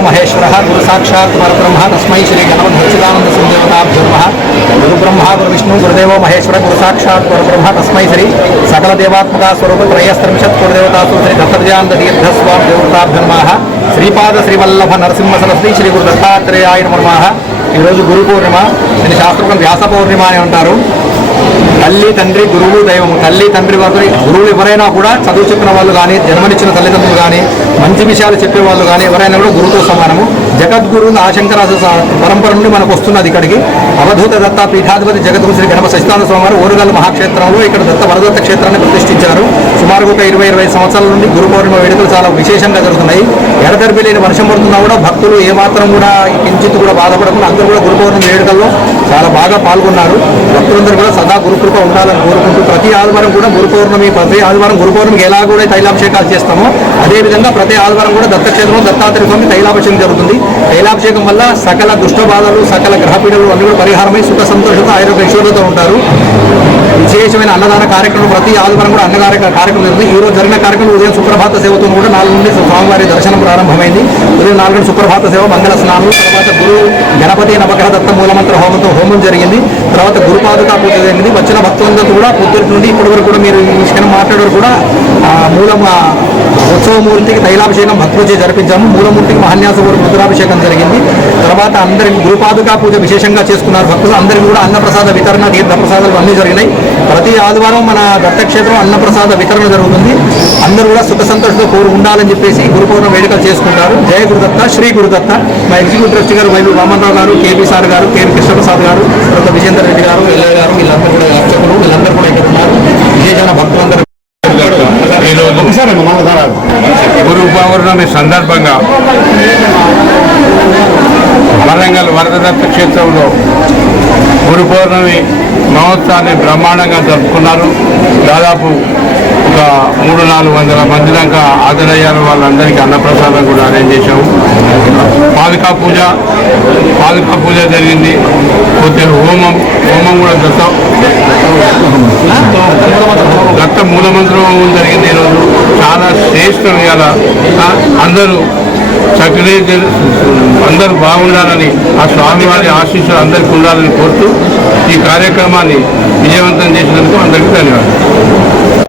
महेश्वरः गुरु साक्षात् परब्रह्म तस्मै श्री गणपति सच्चिदानंद संदेवताभ्यो नमः। गुरु ब्रह्मा गुरु विष्णु गुरुदेवो महेश्वर गुरु साक्षात् परब्रह्म तस्मै श्री सकल देवात्मका स्वरूप त्रयस्त्रिंशत् कुलदेवतासु श्री दत्तप्रजानंद तीर्थस्वामी देवताभ्यो नमः। श्रीपाद श्रीवल्लभ नरसिंह सरस्वती श्री गुरु दत्तात्रेयाय नमः। गुरु पूर्णिम దీని శాస్త్రం వ్యాస పౌర్ణిమ అని అంటారు। తల్లి తండ్రి గురువు దైవము తల్లి తండ్రి వారి గురువులు ఎవరైనా కూడా చదువు చెప్పిన వాళ్ళు కానీ జన్మనిచ్చిన తల్లిదండ్రులు కానీ మంచి విషయాలు చెప్పే వాళ్ళు కానీ ఎవరైనా కూడా గురువుతో సమానము। జగద్గురు ఆశంకరాజ పరంపర నుండి మనకు వస్తున్నది ఇక్కడికి అవధూత దత్త పీఠాధిపతి జగద్గురు శ్రీ గణపతి సచ్చిదానంద స్వామి వారు ఓరుగల్ మహాక్షేత్రంలో ఇక్కడ దత్త వరదత్త క్షేత్రాన్ని ప్రతిష్ఠించారు। సుమారు ఒక 20 సంవత్సరాల నుండి గురు పౌర్ణిమ వేడుకలు చాలా విశేషంగా జరుగుతున్నాయి। ఎడతెరిపి లేని వర్షం పడుతున్నా కూడా భక్తులు ఏమాత్రం కూడా కించిత్ కూడా బాధపడకుండా అందరూ కూడా గురు పౌర్ణిమ వేడుకల్లో చాలా బాగా పాల్గొన్నారు। భక్తులందరూ కూడా సదా గురుకృప ఉండాలని కోరుకుంటూ ప్రతి ఆదివారం కూడా గురు పౌర్ణమికి ఎలా కూడా తైలాభిషేకాలు చేస్తామో అదేవిధంగా ప్రతి ఆదివారం కూడా దత్తక్షేత్రంలో దత్తాత్రేయ స్వామి తైలాభిషేకం జరుగుతుంది। తైలాభిషేకం వల్ల సకల దుష్ట బాధలు సకల గ్రహపీడలు అన్ని కూడా పరిహారమై సుఖ సంతోషత ఆరోగ్య ఐశ్వర్యంతో ఉంటారు। విశేషమైన అన్నదాన కార్యక్రమం ప్రతి ఆదివారం కూడా అన్నదాన కార్యక్రమం జరుగుతుంది। ఈ రోజు జరిగిన కార్యక్రమం ఉదయం సుప్రభాత సేవతో కూడా 4 నుండి స్వామివారి దర్శనం ప్రారంభమైంది। ఉదయం 4 నుండి సుప్రభాత సేవ మంగళ స్నానం తర్వాత గురు గణపతి నవగ్రహ దత్త మూలమంత్ర హోమం జరిగింది। తర్వాత గురుపాదుకా పూజ జరిగింది। వచ్చిన భక్తులందరూ కూడా పొద్దుటి నుండి ఇప్పటి వరకు కూడా మీరు ఈ విషయం మాట్లాడారు కూడా మూలం ఉత్సవమూర్తికి తైలాభిషేకం భక్తులచే జరిపించాము। మూలమూర్తికి మహాన్యాసపూర్వ రుద్రాభిషేకం జరిగింది। తర్వాత అందరికి గురుపాదుకా పూజ విశేషంగా చేసుకున్నారు భక్తులు। అందరికీ కూడా అన్నప్రసాద వితరణ తీర్థప్రసాదాలు అన్నీ జరిగినాయి। ప్రతి ఆదివారం మన దత్తక్షేత్రం అన్నప్రసాద వితరణ జరుగుతుంది। అందరూ కూడా సుఖ సంతోషంతో కోరు ఉండాలని చెప్పేసి గురు పౌర్ణమి వేడుకలు చేసుకుంటారు। జయ గురుదత్త శ్రీ గురుదత్త। మా ఎగ్జిక్యూటివ్ ట్రస్టీ గారు వైవి వామనరావు గారు కేపీ సార్ గారు కేవి కృష్ణప్రసాద్ గారు తర్వాత విజేందర్ రెడ్డి గారు ఎల్ఐ గారు వీళ్ళందరూ కూడా అర్చకులు వీళ్ళందరూ కూడా ఇక్కడ ఉన్నారు। విజయజన భక్తులందరూ గురు పౌర్ణమి సందర్భంగా వరంగల్ వరదదత్త క్షేత్రంలో గురు పౌర్ణమి మహోత్సవాన్ని బ్రహ్మాండంగా జరుపుకున్నారు। దాదాపు ఒక 300-400 మంది దాకా హాజరయ్యారు। వాళ్ళందరికీ అన్నప్రసాదం కూడా అరేంజ్ చేశాము। పాదుకా పూజ జరిగింది। పోతే హోమం కూడా దత్త మూలమంత్ర హోమం జరిగింది। ఈరోజు చాలా శ్రేష్టం ఇవాళ అందరూ బాగుండాలని ఆ స్వామివారి ఆశీస్సులు అందరికీ ఉండాలని కోరుతూ ఈ కార్యక్రమాన్ని విజయవంతం చేసినందుకు అందరికీ ధన్యవాదాలు।